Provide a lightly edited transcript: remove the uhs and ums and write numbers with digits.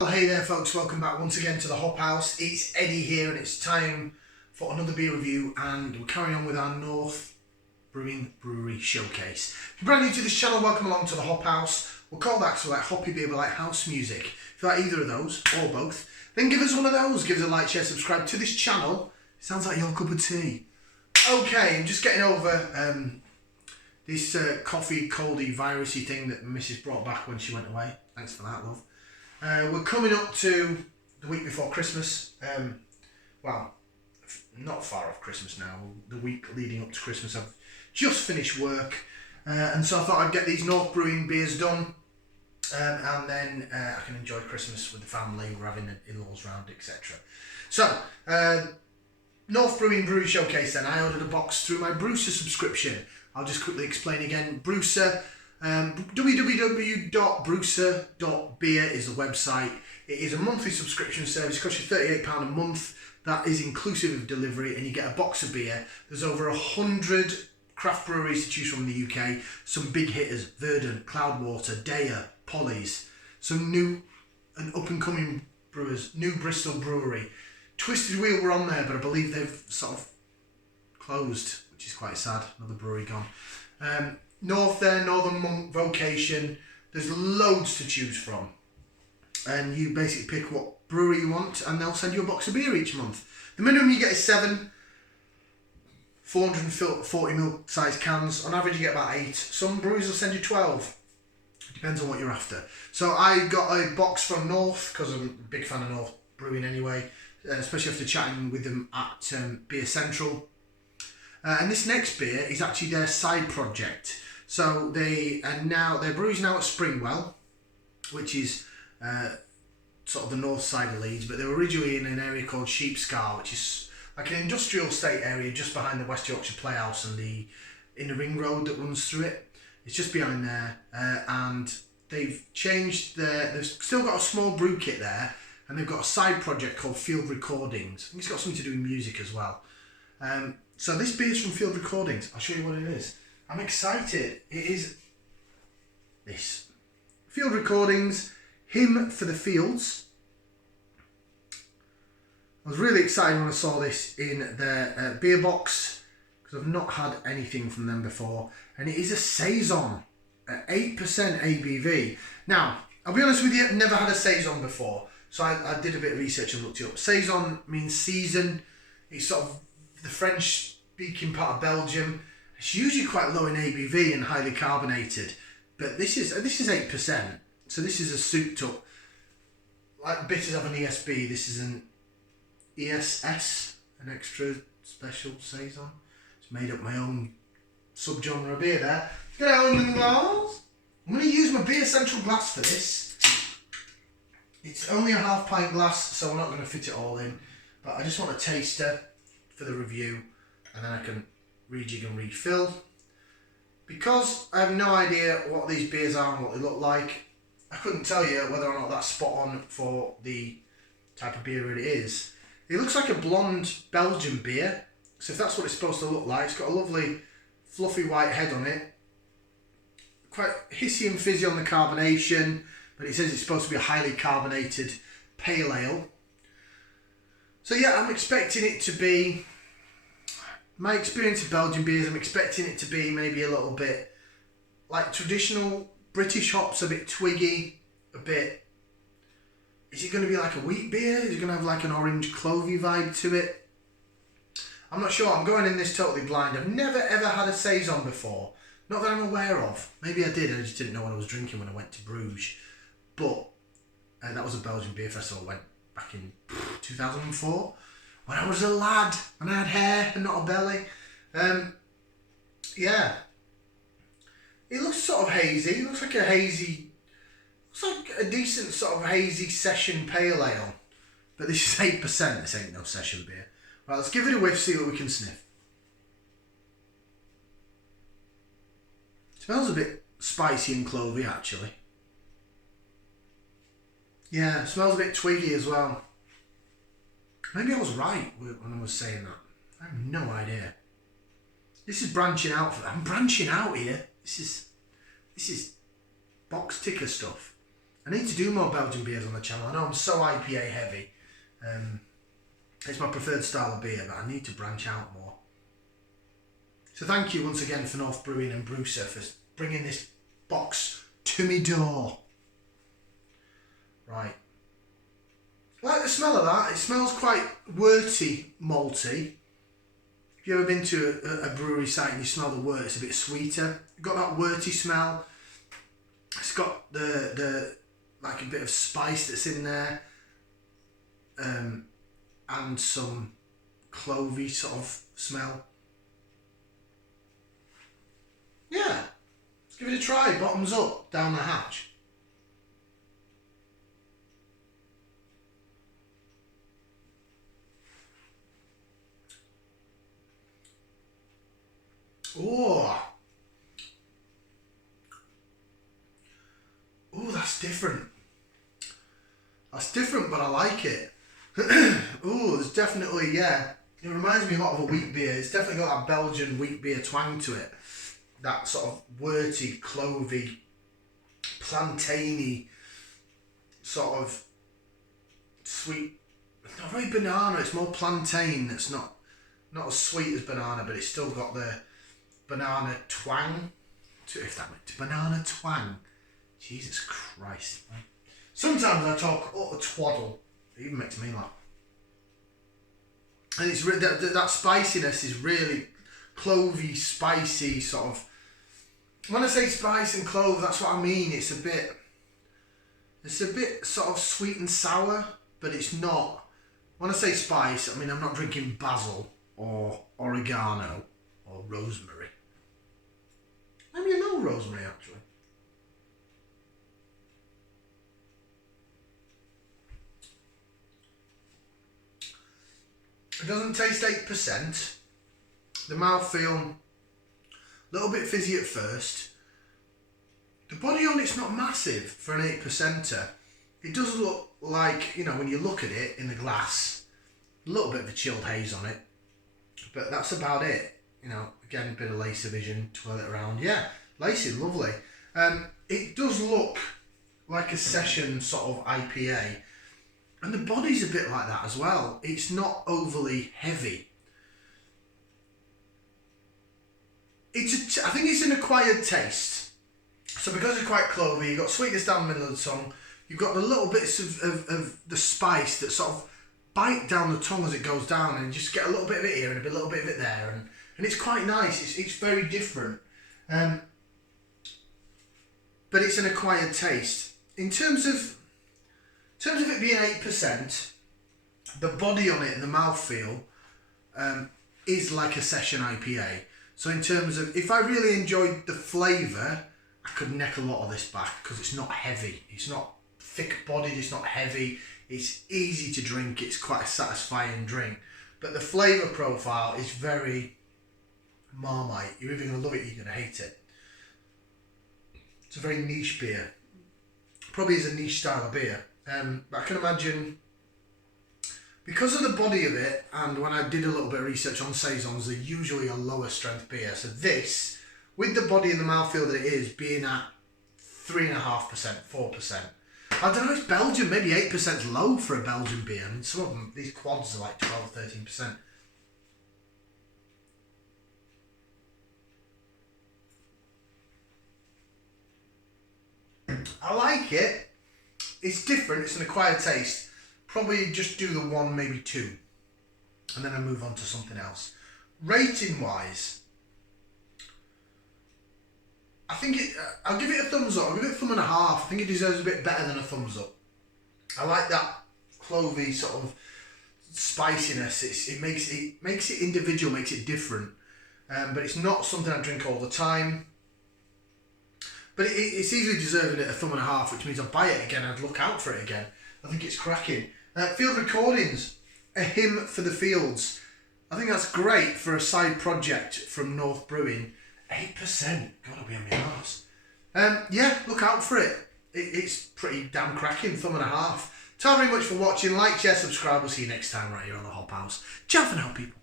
Well, hey there folks, welcome back once again to the Hop House. It's Eddie here and it's time for another beer review, and we're carrying on with our North Brewing Brewery Showcase. If you're brand new to this channel, welcome along to the Hop House. We'll call that so like hoppy beer but like house music. If you like either of those or both, then give us one of those. Give us a like, share, subscribe to this channel. It sounds like your cup of tea. Okay, I'm just getting over this coffee coldy virusy thing that Mrs. brought back when she went away. Thanks for that, love. We're coming up to the week before Christmas. Well, not far off Christmas now. The week leading up to Christmas. I've just finished work, and so I thought I'd get these North Brewing beers done, and then I can enjoy Christmas with the family. We're having in-laws round, etc. So, North Brewing Brewery Showcase then. I ordered a box through my Brewser subscription. I'll just quickly explain again. Brewser. www.brewser.beer is the website. It is a monthly subscription service. It costs you £38 a month. That is inclusive of delivery, and you get a box of beer. There's over 100 craft breweries to choose from in the UK. Some big hitters: Verdant, Cloudwater, Daya, Polly's. Some new and up-and-coming brewers: New Bristol Brewery. Twisted Wheel were on there, but I believe they've sort of closed, which is quite sad. Another brewery gone. North there, Northern Monk, Vocation. There's loads to choose from, and you basically pick what brewery you want, and they'll send you a box of beer each month. The minimum you get is 7 440ml size cans. On average you get about 8. Some breweries will send you 12. It depends on what you're after. So I got a box from North because I'm a big fan of North Brewing anyway, especially after chatting with them at Beer Central. And this next beer is actually their side project. So their brewery's now at Springwell, which is sort of the north side of Leeds, but they were originally in an area called Sheepscar, which is like an industrial estate area just behind the West Yorkshire Playhouse and the inner ring road that runs through it. It's just behind there, and they've changed they've still got a small brew kit there, and they've got a side project called Field Recordings. I think it's got something to do with music as well. So this beer's from Field Recordings. I'll show you what it is. I'm excited. It is this. Field Recordings, Hymn for the Fields. I was really excited when I saw this in their beer box, because I've not had anything from them before. And it is a Saison at 8% ABV. Now, I'll be honest with you, I've never had a Saison before. So I did a bit of research and looked it up. Saison means season. It's sort of the French-speaking part of Belgium. It's usually quite low in ABV and highly carbonated, but this is 8%. So this is a souped up, like bitters have an ESB. This is an ESS, an extra special Saison. It's made up my own subgenre of beer there. Get out in the glass. I'm going to use my Beer Central glass for this. It's only a half pint glass, so we're not going to fit it all in. But I just want a taster for the review, and then I can rejig and refill. Because I have no idea what these beers are and what they look like, I couldn't tell you whether or not that's spot on for the type of beer it is. It looks like a blonde Belgian beer, so if that's what it's supposed to look like, it's got a lovely fluffy white head on it. Quite hissy and fizzy on the carbonation, but it says it's supposed to be a highly carbonated pale ale. So yeah, I'm expecting it to be, my experience of Belgian beers, I'm expecting it to be maybe a little bit like traditional British hops, a bit twiggy, a bit, is it going to be like a wheat beer? Is it going to have like an orange clovey vibe to it? I'm not sure. I'm going in this totally blind. I've never ever had a Saison before. Not that I'm aware of. Maybe I did, I just didn't know what I was drinking when I went to Bruges. But that was a Belgian beer festival I went back in 2004 when I was a lad and I had hair and not a belly. Yeah, it looks sort of hazy. It looks like a hazy, looks like a decent sort of hazy session pale ale, but this is 8%. This ain't no session beer. Right, let's give it a whiff, see what we can sniff. It smells a bit spicy and clovey actually. Yeah, it smells a bit twiggy as well. Maybe I was right when I was saying that. I have no idea. This is branching out. I'm branching out here. This is box ticker stuff. I need to do more Belgian beers on the channel. I know I'm so IPA heavy. It's my preferred style of beer, but I need to branch out more. So thank you once again for North Brewing and Brewser for bringing this box to me door. Right. I like the smell of that. It smells quite worty, malty. If you've ever been to a brewery site and you smell the wort, it's a bit sweeter. It's got that worty smell. It's got the like a bit of spice that's in there. And some clovey sort of smell. Yeah. Let's give it a try. Bottoms up, down the hatch. Oh, that's different. That's different, but I like it. Oh, there's definitely, yeah. It reminds me a lot of a wheat beer. It's definitely got that Belgian wheat beer twang to it. That sort of worty, clovey, plantainy, sort of sweet. Not very banana. It's more plantain. It's not as sweet as banana, but it's still got the banana twang. If that makes banana twang. Jesus Christ, man. Sometimes I talk utter twaddle. It even makes me laugh. And it's that spiciness is really clovey, spicy sort of. When I say spice and clove, that's what I mean. It's a bit sort of sweet and sour, but it's not. When I say spice, I mean I'm not drinking basil or oregano or rosemary. Maybe a little rosemary actually. It doesn't taste 8%. The mouthfeel, a little bit fizzy at first. The body on it's not massive for an 8%er. It does look like, you know, when you look at it in the glass, a little bit of a chilled haze on it. But that's about it. You know, again, a bit of lacer vision, twirl it around. Yeah, lacy, lovely. It does look like a session sort of IPA. And the body's a bit like that as well. It's not overly heavy. I think it's an acquired taste. So because it's quite clovey, you've got sweetness down the middle of the tongue. You've got the little bits of the spice that sort of bite down the tongue as it goes down, and you just get a little bit of it here and a little bit of it there, and it's quite nice. It's very different. But it's an acquired taste. In terms of it being 8%, the body on it and the mouthfeel is like a session IPA. So in terms of, if I really enjoyed the flavour, I could neck a lot of this back because it's not heavy. It's not thick bodied, it's not heavy. It's easy to drink, it's quite a satisfying drink. But the flavour profile is very Marmite. You're either going to love it or you're going to hate it. It's a very niche beer. Probably is a niche style of beer. But I can imagine, because of the body of it, and when I did a little bit of research on Saisons, they're usually a lower strength beer. So this, with the body and the mouthfeel that it is, being at 3.5%, 4%. I don't know, it's Belgian, maybe 8% is low for a Belgian beer. I mean, some of them, these quads are like 12, 13%. I like it. It's different, it's an acquired taste. Probably just do the 1, maybe 2. And then I move on to something else. Rating wise, I think I'll give it a thumbs up. I'll give it a 1.5. I think it deserves a bit better than a thumbs up. I like that clovey sort of spiciness. It makes it individual, makes it different. But it's not something I drink all the time. But it's easily deserving it a 1.5, which means I'll buy it again. I'd look out for it again. I think it's cracking. Field recordings, a hymn for the fields. I think that's great for a side project from North Brewing. 8%. Gotta be on my arse. Yeah, look out for it. It's pretty damn cracking. 1.5. Thank you very much for watching. Like, share, subscribe. We'll see you next time right here on the Hop House. Ciao for now, people.